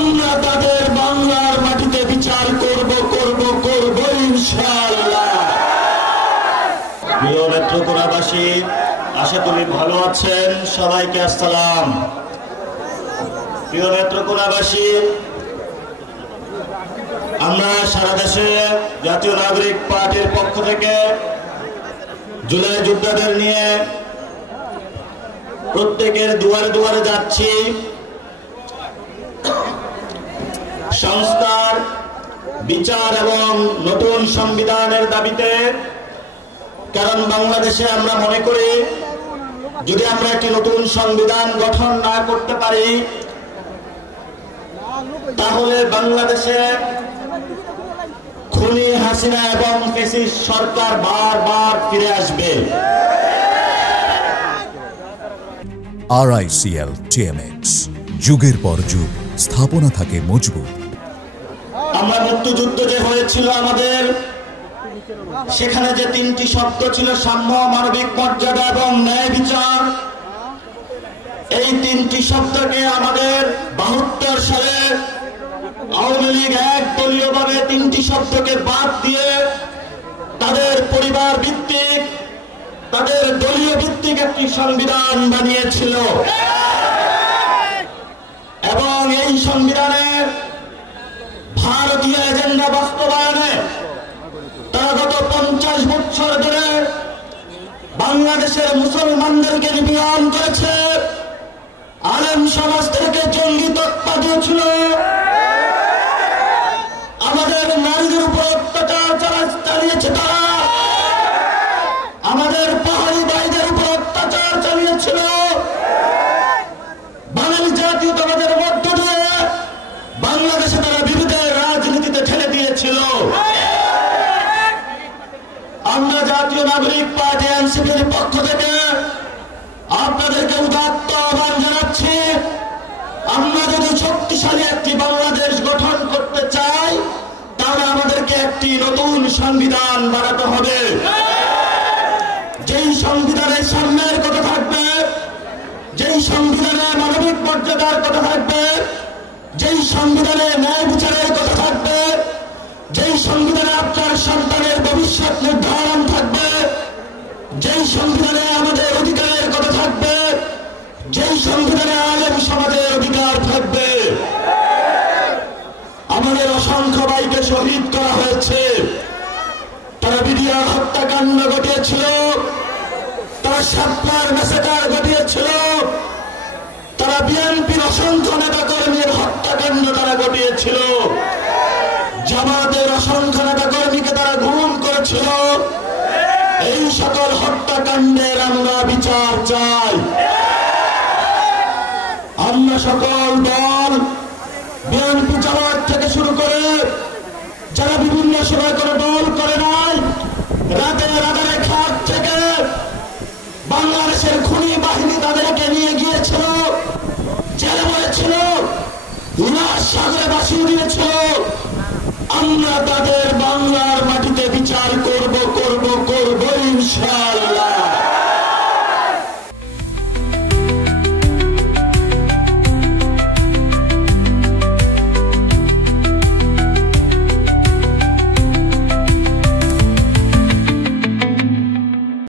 আমরা তাদের বাংলার মাটিতে বিচার করব ইনশাআল্লাহ। প্রিয় নেত্রকোনাবাসী, আশা করি ভালো আছেন। সবাইকে আসসালাম। প্রিয় নেত্রকোনাবাসী, আমরা সারা দেশে জাতীয় নাগরিক পার্টির পক্ষ থেকে জুলাই যোদ্ধাদের নিয়ে প্রত্যেকের দুয়ারে দুয়ারে যাচ্ছি সংস্কার, বিচার এবং নতুন সংবিধানের দাবিতে। কারণ বাংলাদেশে আমরা মনে করি যদি আমরা একটি নতুন সংবিধান গঠন না করতে পারি তাহলে বাংলাদেশে খুনি হাসিনা এবং ফ্যাসিস্ট সরকার বারবার ফিরে আসবে। RICL TMX, যুগের পর যুগ স্থাপনা থাকে মজবুত। আমরা মুক্তিযুদ্ধ যে হয়েছিল আমাদের, সেখানে যে তিনটি শব্দ ছিল সাম্য, মানবিক মর্যাদা এবং ন্যায় বিচার, এই তিনটি শব্দকে আমাদের 72 সালে আওয়ামী লীগ একদলীয়ভাবে তিনটি শব্দকে বাদ দিয়ে তাদের পরিবার ভিত্তিক, তাদের দলীয় ভিত্তিক একটি সংবিধান বানিয়েছিল এবং এই সংবিধানে ভারতীয় এজেন্ডা বাস্তবায়নে তারা গত 50 বছর ধরে বাংলাদেশের মুসলমানদেরকে নিপীড়ন করেছে, আলেম সমাজদেরকে জঙ্গি তকমা দিয়েছিল, আমাদের নারীদের উপর অত্যাচার চালিয়েছে, তারা আমাদের পাহাড়ি ভাইদের উপর অত্যাচার চালিয়েছিল, বাঙালি জাতীয়তাবাদের মধ্য দিয়ে বাংলাদেশে তারা বিরোধের রাজনীতিতে ঠেলে দিয়েছিল। আমরা জাতীয় নাগরিক পার্টি এনসিপির পক্ষ থেকে আপনাদেরকে উদাত্ত আহ্বান জানাচ্ছি, আমরা যদি শক্তিশালী একটি বাংলাদেশ গঠন করতে চাই তাহলে আমাদেরকে একটি নতুন সংবিধান বানাতে হবে। যেই সংবিধানে সাম্যের কথা থাকবে, যেই সংবিধানে মানবিক মর্যাদার কথা থাকবে, যেই সংবিধানে ন্যায় বিচারের কথা থাকবে, যেই সংবিধানে আপনার সন্তানের ভবিষ্যৎ নির্ধারণ থাকবে, যেই সংবিধানে আমাদের অধিকারের কথা থাকবে, যেই সংবিধানে আলেম সমাজের অধিকার থাকবে। আমাদের অসংখ্য ভাইকে শহীদ করা হয়েছে, তারা বিডিআর হত্যাকাণ্ড ঘটিয়েছিল, তারা শাপলার ম্যাসাকার ঘটিয়েছিল, তারা বিএনপির অসংখ্য নেতা কর্মীর হত্যাকাণ্ড তারা ঘটিয়েছিল, জামাতের অসংখ্য নেতা কর্মীকে তারা গুম করেছিল। এই সকল হত্যাকাণ্ডের আমরা বিচার চাই। আমরা সকল দল, বিএনপি জামাত থেকে শুরু করে যারা বিভিন্ন সময় করে দল করে নাই, রাতের আধারে খাট থেকে বাংলাদেশের খুনি বাহিনী তাদেরকে নিয়ে গিয়েছিল, জেলে হয়েছিল, লাশ সাগরে ভাসিয়ে দিয়েছিল। আমরা তাদের